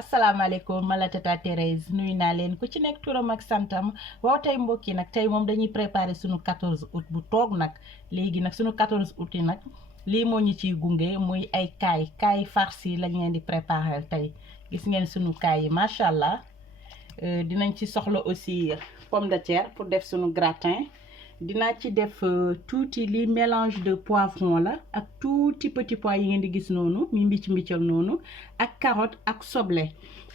asalaamaaleykum ma la tata Thérèse nuyu naa leen ku ci nekk turam ak santam waaw tey mbokk yi nag tey moom dañuy préparer sunu 14 août bu toog nag léegi nag sunu 14 août yi nag lii moo ñu ciy gunge muy ay kaay farci yi lañ leen di préparer tey gis ngeen sunu kaay yi macha allah dinañ ci soxla aussi pomme de terre pour def sunu gratin. dinaa ci def tuuti li mélange de poivron la ak tuuti petit pois yi ngeen di gis noonu mi mbiccal noonu ak carotte ak soble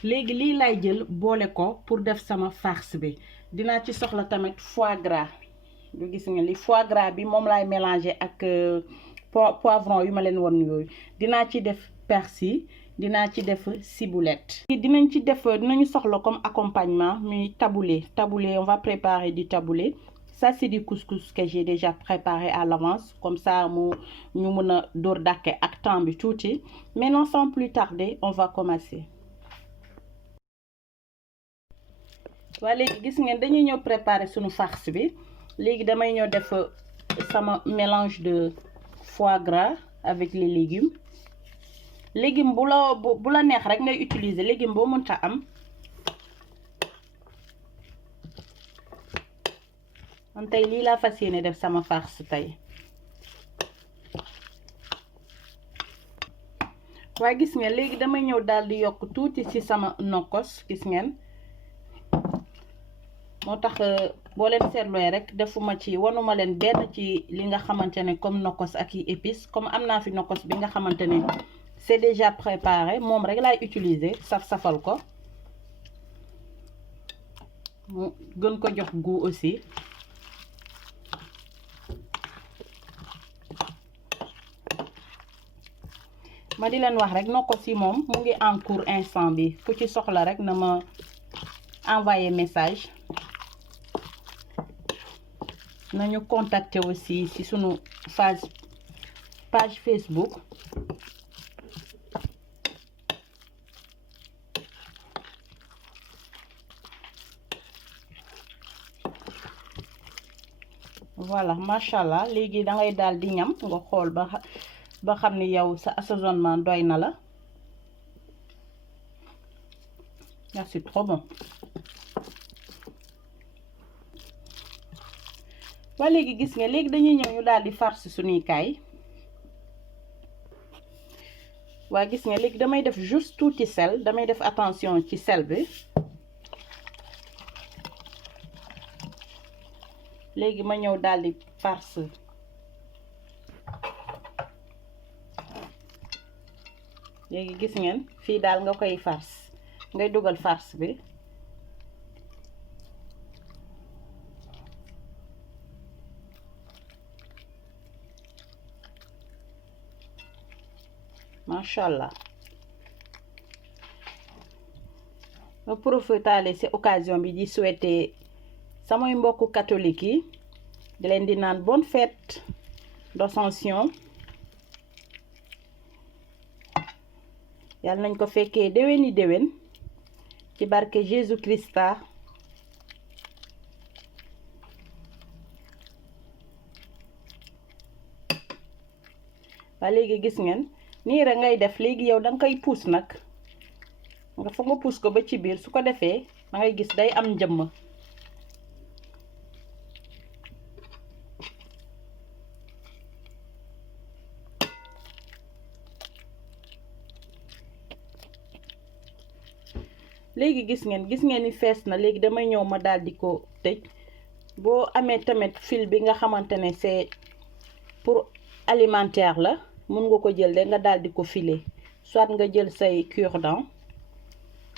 léegi lii lay jël boole ko pour def sama farce bi dinaa ci soxla tamit foie gras du gis nga li foie gras bi moom laay mélanger ak poivron yu ma leen won yooyu dinaa ci def persil dinaa ci def ciboulette. dinañu soxla comme accompagnement muy taboulé on va préparer du taboulé. Ça, c'est du couscous que j'ai déjà préparé à l'avance. Comme ça, nous avons d'ordake ak temps bi touti. Maintenant, sans plus tarder, on va commencer. Voilà, gis ngeen dañuy ñëw préparer sunu farce bi. Légui damay ñëw def sama mélange de foie gras avec les légumes. Légumes bu la neex rek ngay utiliser légumes bo mënta am. man tey lii laa fas yéene def sama farce tey waaye gis ngeen léegi damay ñëw daal di yokk tuuti ci sama nokkos gis ngeen moo tax boo leen seetloo rek defuma ci wanuma leen benn ci li nga xamante ne comme nokkos ak yi épices comme am naa fi nokkos bi nga xamante ne c'est déjà préparé moom rek laay utiliser saf-safal ko mu gën ko jox goût aussi. ma di leen wax rek nokkos yi moom mu ngi en cours instant bi ku ci soxla rek na ma envoyer message nañu contacter aussi ci sunu page Facebook voilà machallah léegi da ngay daal di ñam nga xool ba xam ni yow sa assaisonnement doy na la c'est trop bon ba léegi gis nga léegi dañuy ñëw ñu daal di farce suñuy kaay waa gis nga léegi damay def juste tuuti sel damay def attention ci sel bi léegi ma ñëw daal di farce léegi gis ngeen fii daal nga koy farce ngay dugal farce bi machallah ma profitaale ci occasion bi di souhaiter samay mbokku catholique yi di leen di naan bonne fête d'Ascension yàlla nañ ko fekkee déwéni déwén ci barke Jésus Christa waa léegi gis ngeen nii rek ngay def léegi yow danga koy puus nag nga foog nga puus ko ba ci biir su ko defee da ngay gis day am njëmm léegi gis ngeen ni fees na léegi damay ñëw ma daal di ko tëj boo amee tamit fil bi nga xamante ne c'est pour alimentaire la mun nga ko jël de nga daal di ko filer soit nga jël say cure-dent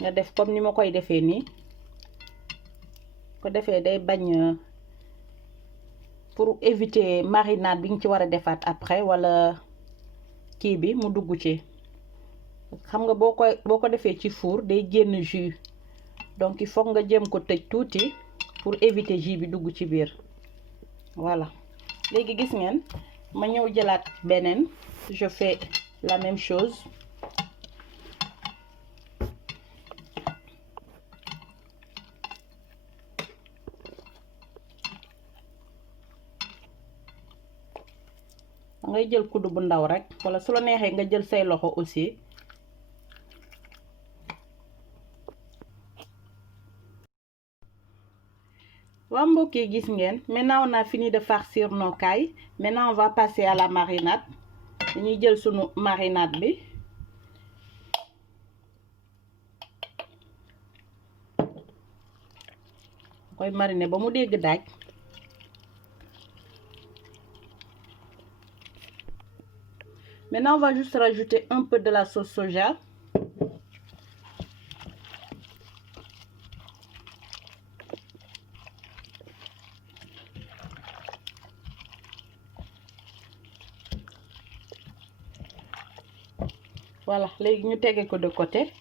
nga def comme ni ma koy defee nii ko defee day bañ pour éviter marinade bi nga ci war a defaat après wala kii bi mu dugg ci xam nga boo ko defee ci four day génn jus donc il faut nga jëm ko tëj tuuti pour éviter jus bi dugg ci biir voilà léegi gis ngeen ma ñëw jëlaat beneen je fais la même chose ngay jël kuddu bu ndaw rek wala su la neexee nga jël say loxo aussi mbokk yi gis ngeen maintenant on a fini de farcir nos cailles. Maintenant on va passer à la marinade. dañuy jël sunu marinade bi koy mariner ba mu dégg daaj. Maintenant on va juste rajouter un peu de la sauce soja. Voilà, léegi ñu tege ko de côté.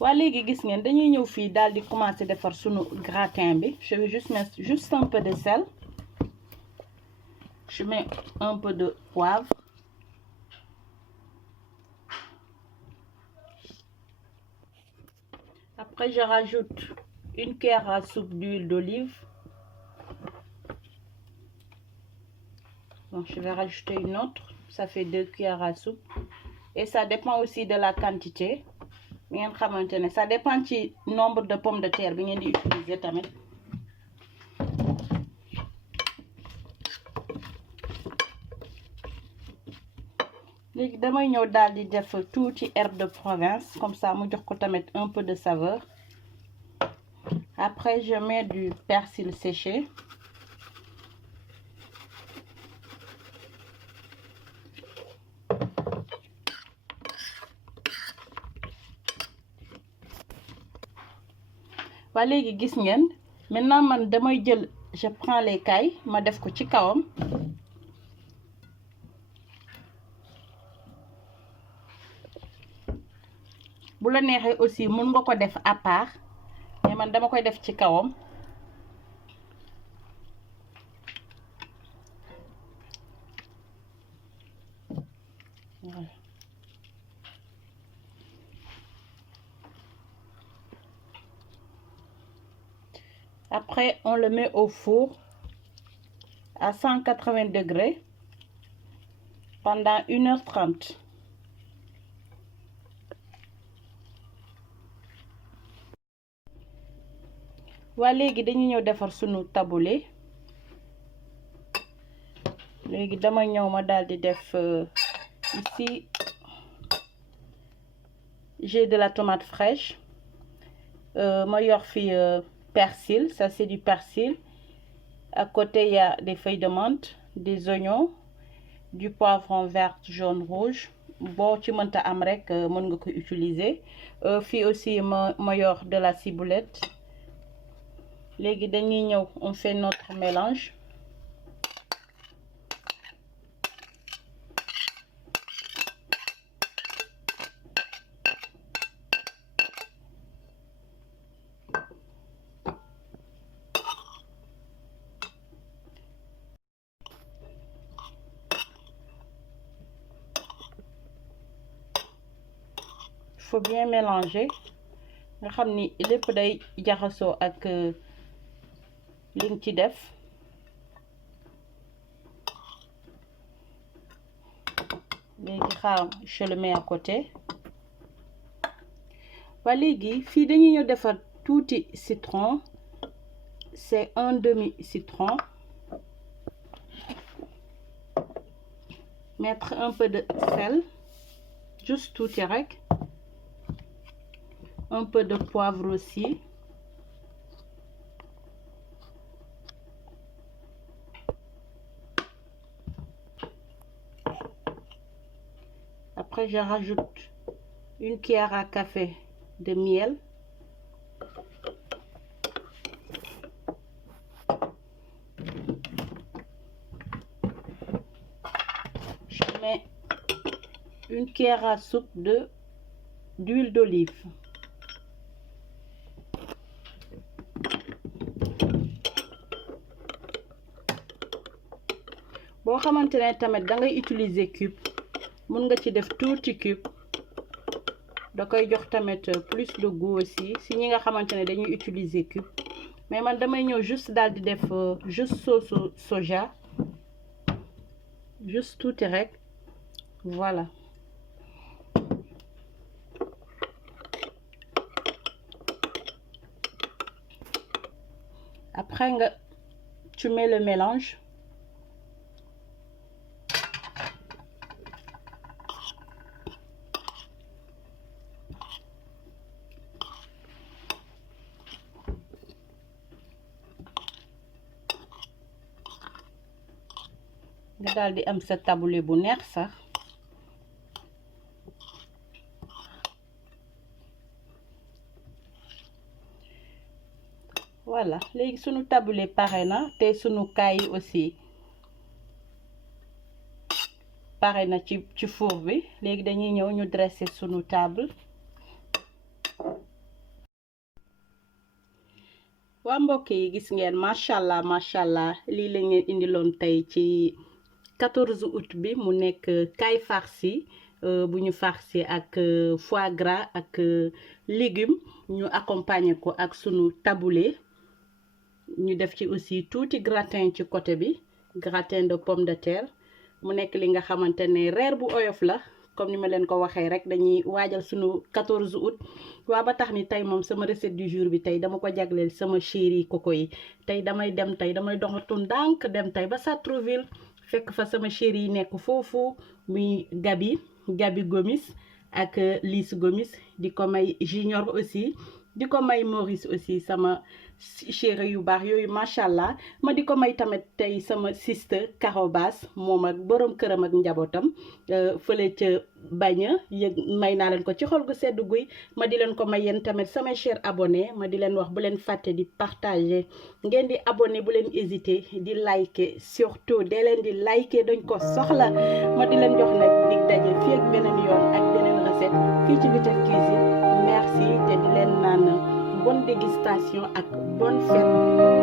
waa léegi gis ngeen dañuy ñëw fii daal di commencer defar sunu gratin bi. Je vais juste mettre juste un peu de sel. Je mets un peu de poivre. Après je rajoute une cuillère à soupe d'huile d'olive. Donc je vais rajouter une autre, ça fait 2 cuillères à soupe. Et ça dépend aussi de la quantité. Ça dépend du nombre de pommes de terre que vous utilisez tamit. Léegi damay ñëw daal di def tuuti herbe de Provence, comme ça mu jox ko tamit un peu de saveur. Après je mets du persil séché. waa léegi gis ngeen maintenant man damay jël je prends les cailles ma def ko ci kawam. bu la neexee aussi mën nga ko def à part mais man dama koy def ci kawam. Voilà. Après, on le met au four à 180 degrés pendant 1h30. waa léegi dañu ñëw defar sunu taboulé. léegi dama ñëw ma daal di def ici j'ai de la tomate fraîche. ma yor fi persil, ça c'est du persil. À côté il y a des feuilles de menthe, des oignons, du poivron vert, jaune, rouge. boo ci mënta am rek mën nga ko utiliser. Fii aussi ma yor de la ciboulette. léegi dañuy ñëw on fait notre mélange. Faut bien mélanger nga xam ni lépp day jaxasoo ak li nga ci def. léegi xaaral je le mets à côté. waa léegi fii dañuy ñëw defar tuuti citron, c'est un demi citron. Mettre un peu de sel, juste tuuti rek. Un peu de poivre aussi. Après, je rajoute une cuillère à café de miel. Je mets une cuillère à soupe d'huile d'olive. boo xamante ne tamit da ngay utiliser cube mun nga ci def tuuti cube da koy jox tamit plus de goût aussi si ñi nga xamante ne dañuy utiliser cube. mais man damay ñëw juste daal di def juste sauce soja juste tuuti rek. Voilà. après tu mets le mélange. nga daal di am sa taboulé bu neex sax. voilà léegi sunu taboulé pare na te sunu kaay yi aussi pare na ci four bi. léegi dañuy ñëw ñu dresser sunu table. waa mbokk yi gis ngeen macha allah lii la ngeen indiloon tey ci 14 août bi mu nekk kaay farci bu ñu farci ak foie gras ak légumes ñu accompagner ko ak sunu taboulé. ñu def ci aussi tuuti gratin ci côté bi, gratin de pomme de terre. mu nekk li nga xamante ne reer bu oyof la comme ni ma leen ko waxee rek dañuy waajal sunu 14 août. waa ba tax ni tey moom sama recette du jour bi tey dama ko jagleel sama chéri coco yi. tey damay doxatu ndànk dem tey ba Sartrouville fekk fa sama chéri yi nekk foofu muy Gabi Gomis ak Lise Gomis, di ko may Junior aussi, di ko may Maurice aussi sama chéri yu baax yooyu macha allah. ma di ko may tamit tey sama sister Carobas moom ak borom këram ak njabootam fële ca baña yëg may naa leen ko ci xol gu sedd guy. ma di leen ko may yéen tamit samay cher abonné. ma di leen wax bu leen fàtte di partager, ngeen di abonné, bu leen hésiter di liker, surtout dee leen di liker, dañ ko soxla. ma di leen jox nag dig daje fii ak beneen yoon ak beneen recette fii ci Vitef Cuisine. merci te di leen naan bonne dégustation ak bonne fête.